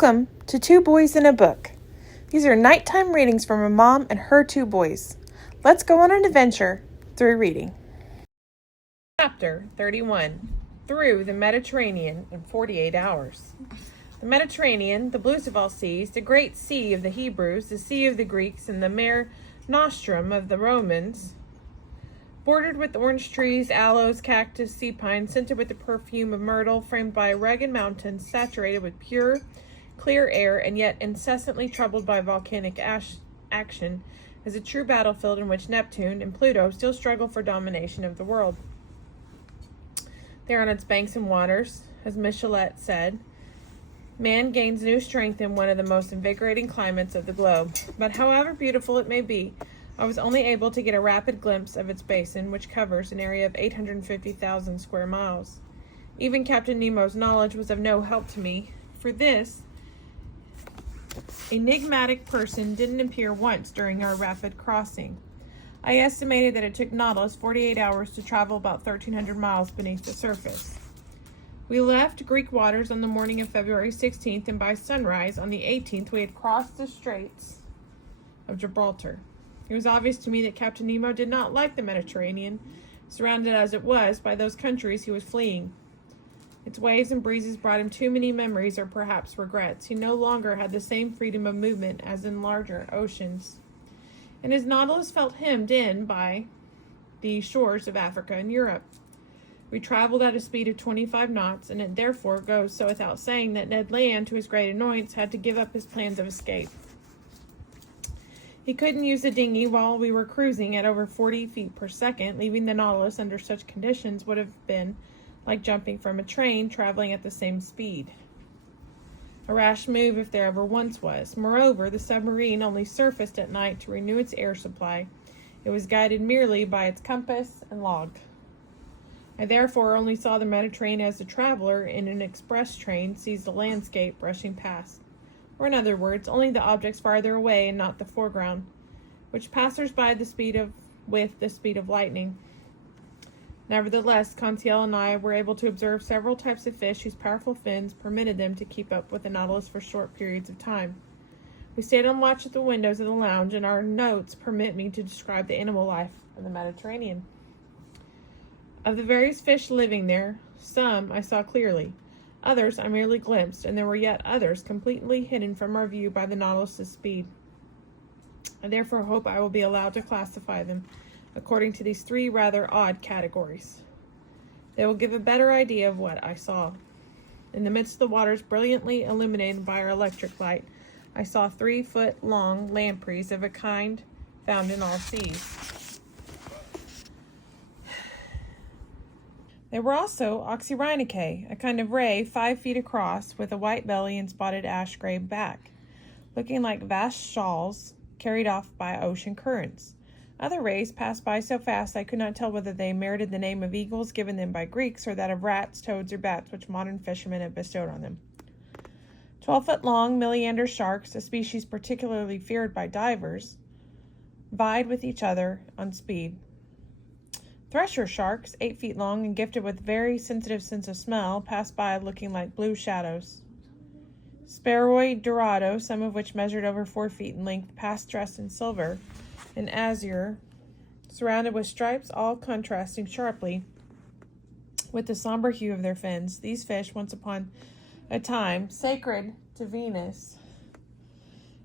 Welcome to Two Boys in a Book. These are nighttime readings from a mom and her two boys. Let's go on an adventure through reading. Chapter 31. Through the Mediterranean in 48 hours. The Mediterranean, the bluest of all seas, the great sea of the Hebrews, the sea of the Greeks, and the mare nostrum of the Romans, bordered with orange trees, aloes, cactus, sea pine, scented with the perfume of myrtle, framed by rugged mountains, saturated with pure, clear air, and yet incessantly troubled by volcanic action, is a true battlefield in which Neptune and Pluto still struggle for domination of the world. There on its banks and waters, as Michelet said, man gains new strength in one of the most invigorating climates of the globe. But however beautiful it may be, I was only able to get a rapid glimpse of its basin, which covers an area of 850,000 square miles. Even Captain Nemo's knowledge was of no help to me, for this enigmatic person didn't appear once during our rapid crossing. I estimated that it took Nautilus 48 hours to travel about 1,300 miles beneath the surface. We left Greek waters on the morning of February 16th, and by sunrise on the 18th we had crossed the Straits of Gibraltar. It was obvious to me that Captain Nemo did not like the Mediterranean, surrounded as it was by those countries he was fleeing. Its waves and breezes brought him too many memories or perhaps regrets. He no longer had the same freedom of movement as in larger oceans. And his Nautilus felt hemmed in by the shores of Africa and Europe. We traveled at a speed of 25 knots, and it therefore goes so without saying that Ned Land, to his great annoyance, had to give up his plans of escape. He couldn't use the dinghy while we were cruising at over 40 feet per second. Leaving the Nautilus under such conditions would have been like jumping from a train traveling at the same speed. A rash move if there ever once was. Moreover, the submarine only surfaced at night to renew its air supply. It was guided merely by its compass and log. I therefore only saw the Mediterranean as a traveler in an express train sees the landscape rushing past. Or in other words, only the objects farther away and not the foreground, which passers by with the speed of lightning. Nevertheless, Conseil and I were able to observe several types of fish whose powerful fins permitted them to keep up with the Nautilus for short periods of time. We stayed on watch at the windows of the lounge, and our notes permit me to describe the animal life of the Mediterranean. Of the various fish living there, some I saw clearly. Others I merely glimpsed, and there were yet others completely hidden from our view by the Nautilus's speed. I therefore hope I will be allowed to classify them according to these three rather odd categories. They will give a better idea of what I saw. In the midst of the waters brilliantly illuminated by our electric light, I saw 3-foot-long lampreys of a kind found in all seas. There were also oxyrhinicae, a kind of ray 5 feet across with a white belly and spotted ash-gray back, looking like vast shawls carried off by ocean currents. Other rays passed by so fast I could not tell whether they merited the name of eagles given them by Greeks or that of rats, toads, or bats which modern fishermen have bestowed on them. 12-foot-long Milliander sharks, a species particularly feared by divers, vied with each other on speed. Thresher sharks, 8 feet long and gifted with very sensitive sense of smell, passed by looking like blue shadows. Sparoid dorado, some of which measured over 4 feet in length, passed dressed in silver and azure, surrounded with stripes, all contrasting sharply with the somber hue of their fins. These fish, once upon a time sacred to Venus,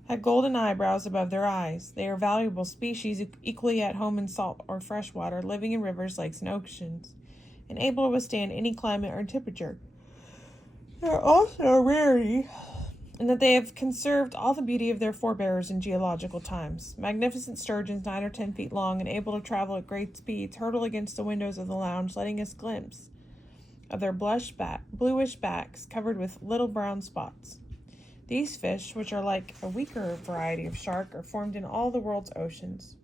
had golden eyebrows above their eyes. They are valuable species, equally at home in salt or fresh water, living in rivers, lakes, and oceans, and able to withstand any climate or temperature. They are also a rarity in that they have conserved all the beauty of their forebears in geological times. Magnificent sturgeons, 9 or 10 feet long and able to travel at great speeds, hurtle against the windows of the lounge, letting us glimpse of their bluish backs covered with little brown spots. These fish, which are like a weaker variety of shark, are formed in all the world's oceans.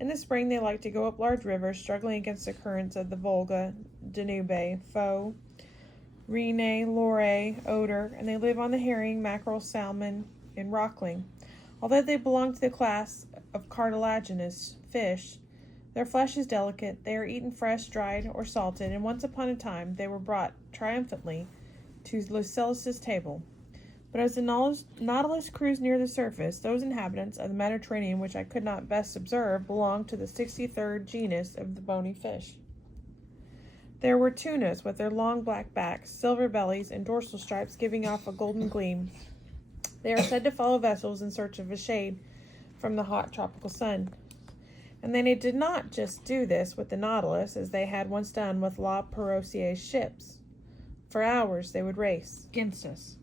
In the spring, they like to go up large rivers, struggling against the currents of the Volga, Danube, Fo, Rhine, Loire, Oder, and they live on the herring, mackerel, salmon, and rockling. Although they belong to the class of cartilaginous fish, their flesh is delicate. They are eaten fresh, dried, or salted, and once upon a time they were brought triumphantly to Lucellus's table. But as the Nautilus cruised near the surface, those inhabitants of the Mediterranean which I could not best observe belonged to the 63rd genus of the bony fish. There were tunas with their long black backs, silver bellies, and dorsal stripes giving off a golden gleam. They are said to follow vessels in search of a shade from the hot tropical sun. And they did not just do this with the Nautilus, as they had once done with La Perousse's ships. For hours they would race against us.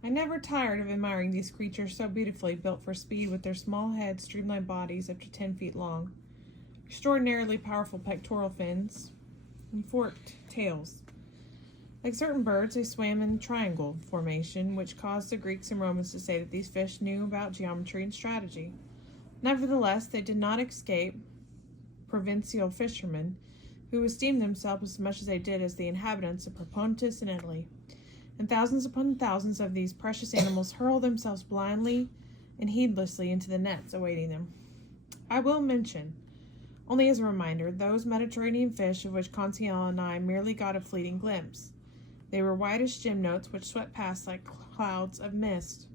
I never tired of admiring these creatures so beautifully built for speed, with their small heads, streamlined bodies up to 10 feet long, extraordinarily powerful pectoral fins, and forked tails. Like certain birds, they swam in triangle formation, which caused the Greeks and Romans to say that these fish knew about geometry and strategy. Nevertheless, they did not escape provincial fishermen, who esteemed themselves as much as they did as the inhabitants of Propontis in Italy. And thousands upon thousands of these precious animals hurled themselves blindly and heedlessly into the nets awaiting them. I will mention, only as a reminder, those Mediterranean fish of which Conseil and I merely got a fleeting glimpse. They were whitish gymnotes which swept past like clouds of mist.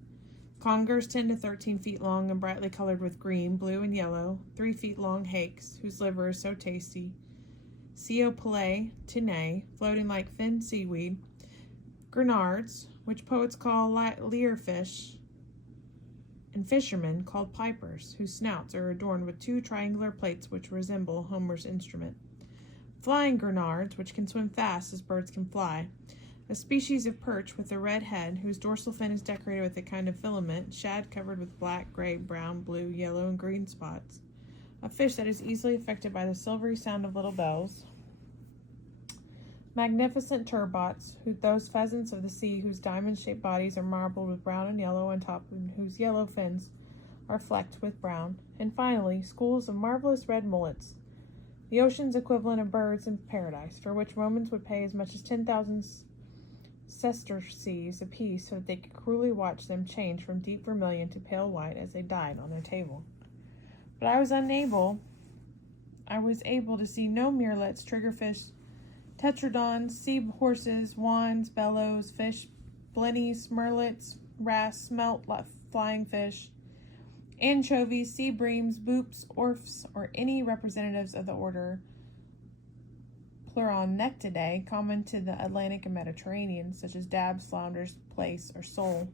Congers 10 to 13 feet long and brightly colored with green, blue, and yellow, 3 feet long hakes, whose liver is so tasty, Ceopalae tenae, floating like thin seaweed, grenards, which poets call lyrefish, and fishermen called pipers, whose snouts are adorned with 2 triangular plates which resemble Homer's instrument, flying grenards, which can swim fast as birds can fly, a species of perch with a red head, whose dorsal fin is decorated with a kind of filament, shad covered with black, gray, brown, blue, yellow, and green spots, a fish that is easily affected by the silvery sound of little bells, magnificent turbots, those pheasants of the sea whose diamond-shaped bodies are marbled with brown and yellow on top, and whose yellow fins are flecked with brown, and finally, schools of marvelous red mullets, the ocean's equivalent of birds in paradise, for which Romans would pay as much as 10,000 sesterces apiece, so that they could cruelly watch them change from deep vermilion to pale white as they died on their table. But I was able to see no murrelets, triggerfish, tetradons, sea horses, wands, bellows, fish, blennies, merlets, wrasse, smelt, flying fish, anchovies, sea breams, boops, orphs, or any representatives of the order Pleuronectidae common to the Atlantic and Mediterranean, such as dabs, flounders, plaice, or sole.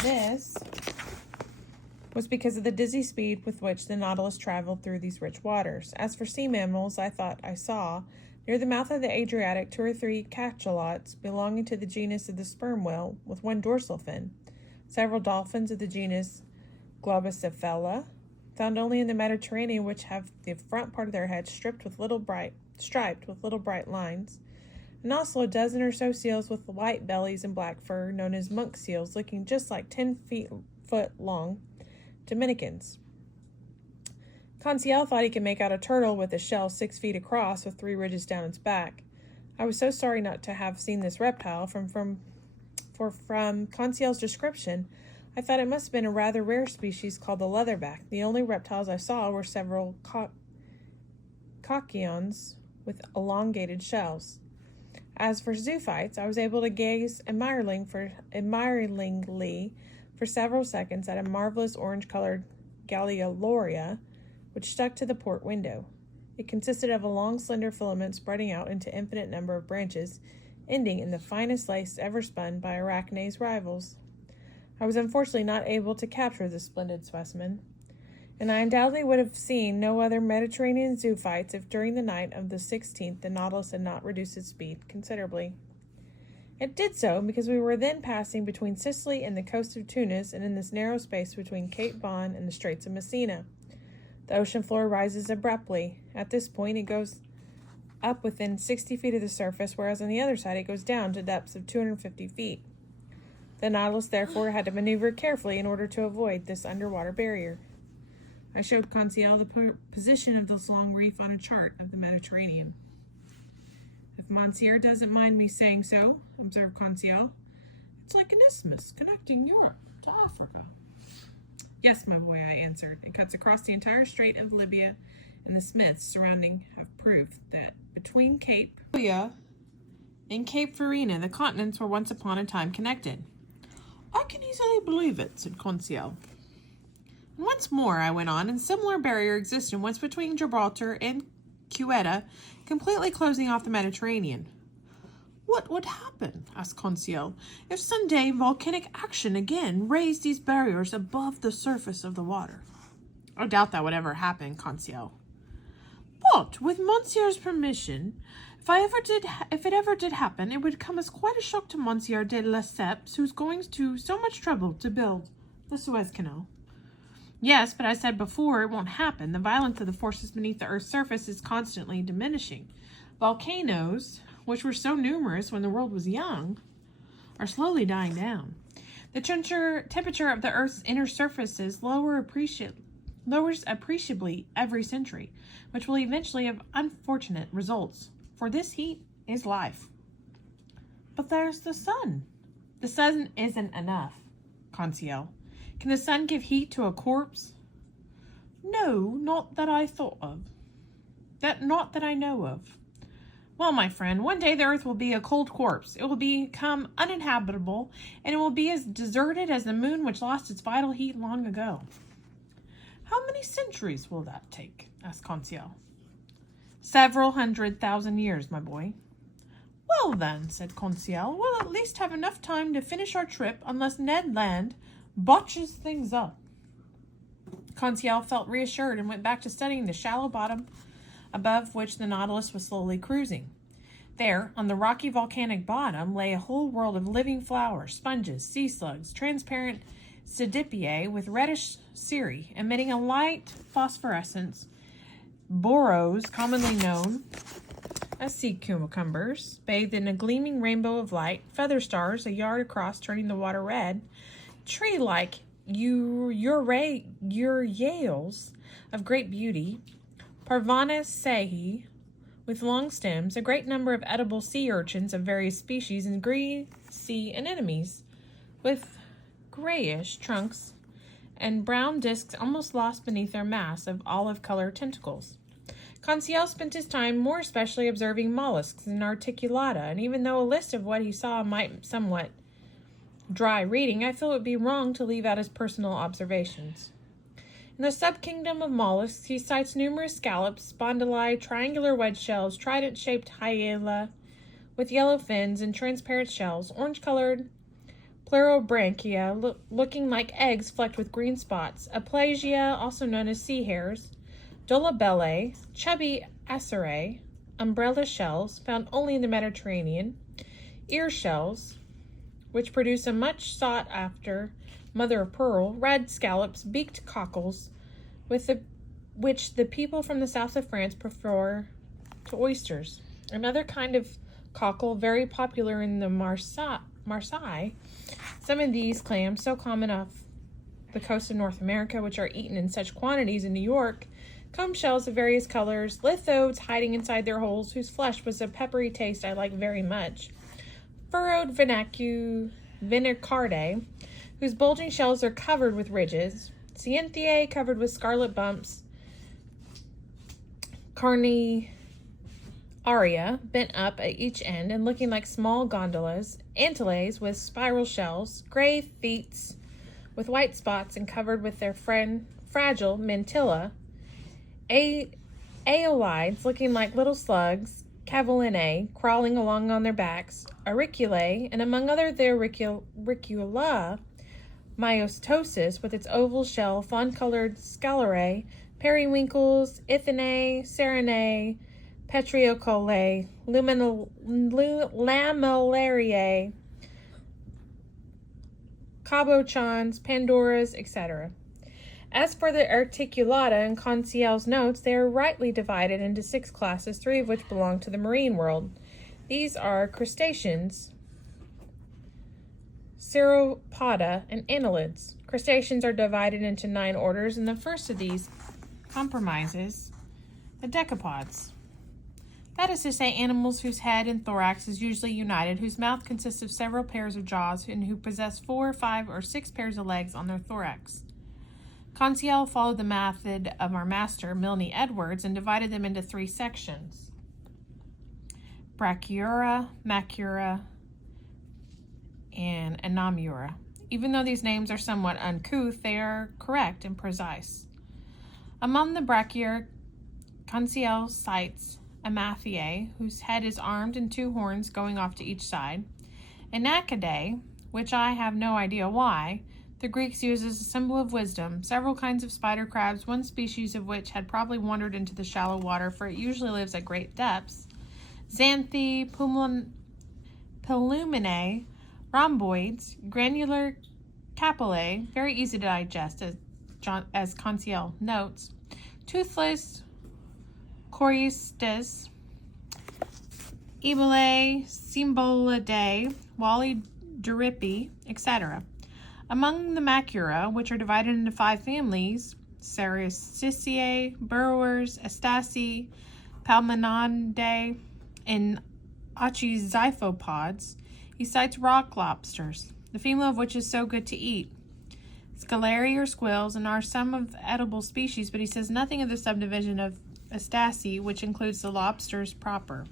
This was because of the dizzy speed with which the Nautilus traveled through these rich waters. As for sea mammals, I thought I saw, near the mouth of the Adriatic, 2 or 3 cachalots belonging to the genus of the sperm whale with 1 dorsal fin, several dolphins of the genus Globicephala, found only in the Mediterranean, which have the front part of their head striped with little bright lines, and also a dozen or so seals with white bellies and black fur, known as monk seals, looking just like 10-foot long Dominicans. Conseil thought he could make out a turtle with a shell 6 feet across with 3 ridges down its back. I was so sorry not to have seen this reptile, from Conseil's description, I thought it must have been a rather rare species called the leatherback. The only reptiles I saw were several coccyons with elongated shells. As for zoophytes, I was able to gaze admiringly for several seconds at a marvelous orange-colored Gallioloria, which stuck to the port window. It consisted of a long, slender filament spreading out into infinite number of branches, ending in the finest lace ever spun by Arachne's rivals. I was unfortunately not able to capture this splendid specimen, and I undoubtedly would have seen no other Mediterranean zoophytes if during the night of the 16th the Nautilus had not reduced its speed considerably. It did so because we were then passing between Sicily and the coast of Tunis, and in this narrow space between Cape Bon and the Straits of Messina. The ocean floor rises abruptly. At this point, it goes up within 60 feet of the surface, whereas on the other side it goes down to depths of 250 feet. The Nautilus, therefore, had to maneuver carefully in order to avoid this underwater barrier. I showed Conseil the position of this long reef on a chart of the Mediterranean. "If Monsieur doesn't mind me saying so," observed Conseil, "it's like an isthmus connecting Europe to Africa." "Yes, my boy," I answered. "It cuts across the entire Strait of Libya, and the Smiths surrounding have proved that between Cape Julia and Cape Farina the continents were once upon a time connected. I can easily believe it, said Conseil. And once more, I went on, and similar barrier existed once between Gibraltar and Ceuta, completely closing off the Mediterranean. What would happen, asked Conseil, if some day volcanic action again raised these barriers above the surface of the water? I doubt that would ever happen, Conseil. But, with Monsieur's permission, if it ever did happen, it would come as quite a shock to Monsieur de Lesseps, who's going to so much trouble to build the Suez Canal. Yes, but I said before, it won't happen. The violence of the forces beneath the Earth's surface is constantly diminishing. Volcanoes, which were so numerous when the world was young, are slowly dying down. The temperature of the Earth's inner surfaces lowers appreciably every century, which will eventually have unfortunate results. For this heat is life. But there's the sun. The sun isn't enough, Conseil. Can the sun give heat to a corpse? No, not that I thought of. Not that I know of. Well, my friend, one day the earth will be a cold corpse. It will become uninhabitable, and it will be as deserted as the moon which lost its vital heat long ago. How many centuries will that take? Asked Conseil. Several 100,000 years, my boy. Well then, said Conseil, we'll at least have enough time to finish our trip unless Ned Land botches things up. Conseil felt reassured and went back to studying the shallow bottom above which the Nautilus was slowly cruising. There, on the rocky volcanic bottom, lay a whole world of living flowers, sponges, sea slugs, transparent Sedipiae with reddish cirri, emitting a light phosphorescence, boros, commonly known as sea cucumbers, bathed in a gleaming rainbow of light, feather stars a yard across turning the water red, tree-like uriales of great beauty, Parvanas sahi with long stems, a great number of edible sea urchins of various species, and green sea anemones with grayish trunks and brown discs almost lost beneath their mass of olive-colored tentacles. Conseil spent his time more especially observing mollusks and articulata, and even though a list of what he saw might somewhat dry reading, I feel it would be wrong to leave out his personal observations. In the subkingdom of mollusks, he cites numerous scallops, spondylii, triangular wedge shells, trident-shaped hyala with yellow fins and transparent shells, orange-colored Plerobranchia looking like eggs flecked with green spots, Aplasia, also known as sea hares, Dolabelle, chubby acerae, umbrella shells found only in the Mediterranean, ear shells, which produce a much sought-after mother of pearl, red scallops, beaked cockles, which the people from the south of France prefer to oysters. Another kind of cockle very popular in the Marseille. Some of these clams, so common off the coast of North America, which are eaten in such quantities in New York, comb shells of various colors, lithodes hiding inside their holes, whose flesh was a peppery taste I like very much, furrowed vinicardae, whose bulging shells are covered with ridges, Cyantheae covered with scarlet bumps, Carniaria bent up at each end and looking like small gondolas, Antilles with spiral shells, gray thetes with white spots and covered with their fragile mantilla, Aeolides looking like little slugs, Cavallinae crawling along on their backs, Auriculae, and among other the Auricula, Myostosis with its oval shell, fawn-colored Scalarae, periwinkles, Ithinae, Serinae, Petriocolae, Lamellariae, Cabochons, Pandoras, etc. As for the articulata in Conseil's notes, they are rightly divided into 6 classes, 3 of which belong to the marine world. These are crustaceans, Sauropoda, and annelids. Crustaceans are divided into 9 orders, and the first of these comprises the decapods. That is to say, animals whose head and thorax is usually united, whose mouth consists of several pairs of jaws, and who possess 4, 5, or 6 pairs of legs on their thorax. Conseil followed the method of our master, Milne Edwards, and divided them into 3 sections: Brachyura, Macura, and Anamura. Even though these names are somewhat uncouth, they are correct and precise. Among the brachiae, Conseil cites Amathiae, whose head is armed and 2 horns going off to each side. Anacidae, which I have no idea why, the Greeks use as a symbol of wisdom, several kinds of spider crabs, one species of which had probably wandered into the shallow water, for it usually lives at great depths. Xanthe, Peluminae, rhomboids, granular capillae, very easy to digest, as Conseil notes, toothless Choriestes, Ebolae, Symbolidae, Walliduripi, etc. Among the Macura, which are divided into 5 families, Cericiae, burrowers, Astaceae, Palmonidae, and Achyxiphopods, he cites rock lobsters, the female of which is so good to eat. Scalari or squills, and are some of the edible species, but he says nothing of the subdivision of Astaceae, which includes the lobsters proper.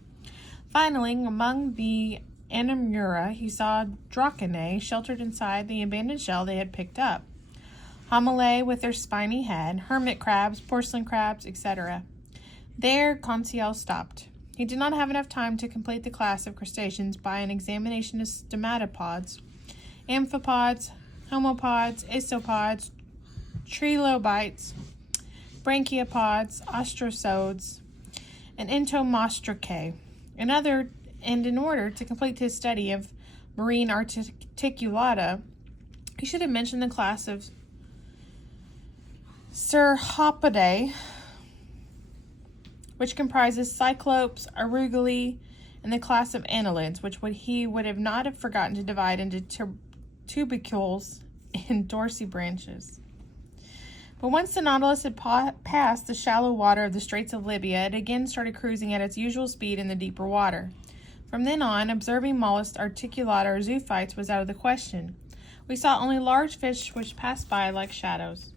Finally, among the Anemura, he saw Dracanae sheltered inside the abandoned shell they had picked up, Homalae with their spiny head, hermit crabs, porcelain crabs, etc. There Conseil stopped. He did not have enough time to complete the class of crustaceans by an examination of stomatopods, amphipods, homopods, isopods, trilobites, brachiopods, ostrosodes, and entomostracae. In order to complete his study of marine articulata, he should have mentioned the class of Cercopidae, which comprises cyclopes, arugulae, and the class of annelids, which he would have not have forgotten to divide into tubercles and dorsibranches. But once the Nautilus had passed the shallow water of the Straits of Libya, it again started cruising at its usual speed in the deeper water. From then on, observing mollusks, articulata, or zoophytes was out of the question. We saw only large fish which passed by like shadows.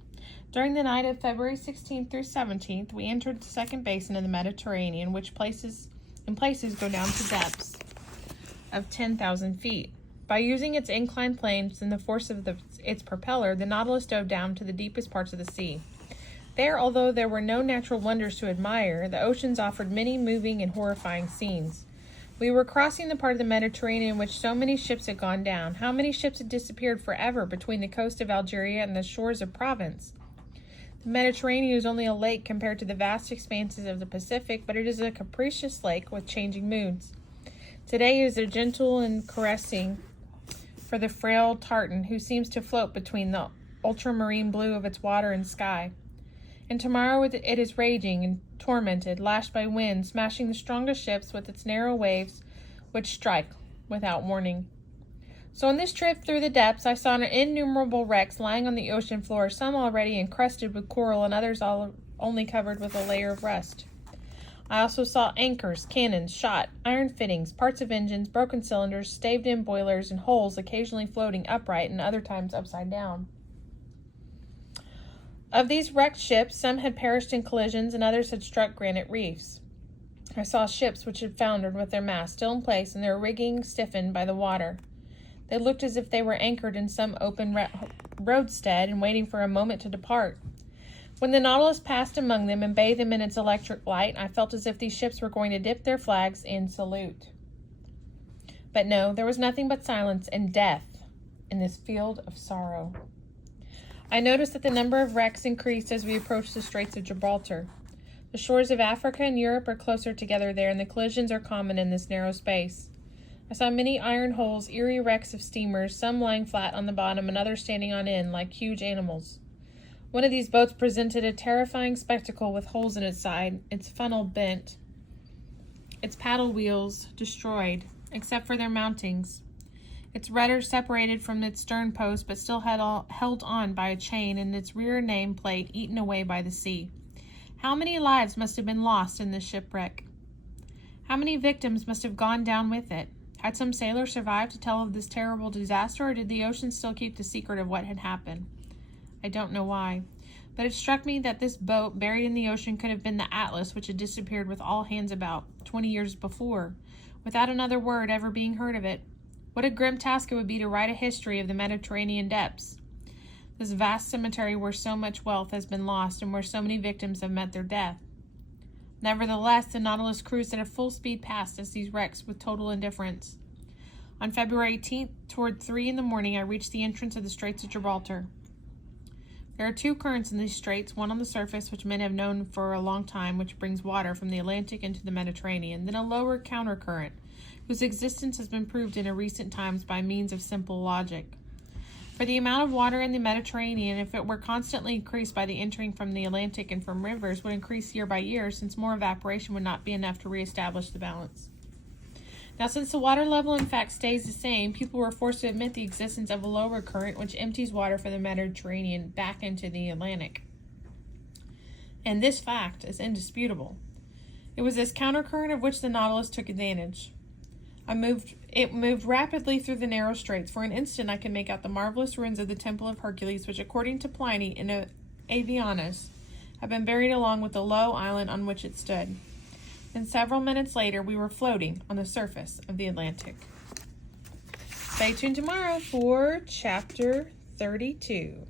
During the night of February 16th through 17th, we entered the second basin of the Mediterranean, which in places go down to depths of 10,000 feet. By using its inclined planes and the force of its propeller, the Nautilus dove down to the deepest parts of the sea. There, although there were no natural wonders to admire, the oceans offered many moving and horrifying scenes. We were crossing the part of the Mediterranean in which so many ships had gone down. How many ships had disappeared forever between the coast of Algeria and the shores of Provence? The Mediterranean is only a lake compared to the vast expanses of the Pacific, but it is a capricious lake with changing moods. Today it is gentle and caressing for the frail tartan, who seems to float between the ultramarine blue of its water and sky. And tomorrow it is raging and tormented, lashed by wind, smashing the strongest ships with its narrow waves, which strike without warning. So on this trip through the depths, I saw innumerable wrecks lying on the ocean floor, some already encrusted with coral and others only covered with a layer of rust. I also saw anchors, cannons, shot, iron fittings, parts of engines, broken cylinders, staved-in boilers, and hulls occasionally floating upright and other times upside down. Of these wrecked ships, some had perished in collisions and others had struck granite reefs. I saw ships which had foundered with their masts still in place and their rigging stiffened by the water. They looked as if they were anchored in some open roadstead and waiting for a moment to depart. When the Nautilus passed among them and bathed them in its electric light, I felt as if these ships were going to dip their flags in salute. But no, there was nothing but silence and death in this field of sorrow. I noticed that the number of wrecks increased as we approached the Straits of Gibraltar. The shores of Africa and Europe are closer together there, and the collisions are common in this narrow space. I saw many iron holes, eerie wrecks of steamers, some lying flat on the bottom and others standing on end like huge animals. One of these boats presented a terrifying spectacle with holes in its side, its funnel bent, its paddle wheels destroyed, except for their mountings, its rudder separated from its stern post but still held on by a chain, and its rear name plate eaten away by the sea. How many lives must have been lost in this shipwreck? How many victims must have gone down with it? Had some sailor survived to tell of this terrible disaster, or did the ocean still keep the secret of what had happened? I don't know why, but it struck me that this boat buried in the ocean could have been the Atlas, which had disappeared with all hands about 20 years before, without another word ever being heard of it. What a grim task it would be to write a history of the Mediterranean depths. This vast cemetery where so much wealth has been lost and where so many victims have met their death. Nevertheless, the Nautilus cruised at a full speed past us these wrecks with total indifference. On February 18th, toward 3 in the morning, I reached the entrance of the Straits of Gibraltar. There are two currents in these straits, one on the surface, which men have known for a long time, which brings water from the Atlantic into the Mediterranean, then a lower countercurrent, whose existence has been proved in recent times by means of simple logic. For the amount of water in the Mediterranean, if it were constantly increased by the entering from the Atlantic and from rivers, would increase year by year, since more evaporation would not be enough to reestablish the balance. Now, since the water level in fact stays the same, people were forced to admit the existence of a lower current which empties water from the Mediterranean back into the Atlantic. And this fact is indisputable. It was this countercurrent of which the Nautilus took advantage. It moved rapidly through the narrow straits. For an instant I could make out the marvelous ruins of the Temple of Hercules, which, according to Pliny in Avianus, had been buried along with the low island on which it stood. And several minutes later, we were floating on the surface of the Atlantic. Stay tuned tomorrow for Chapter 32.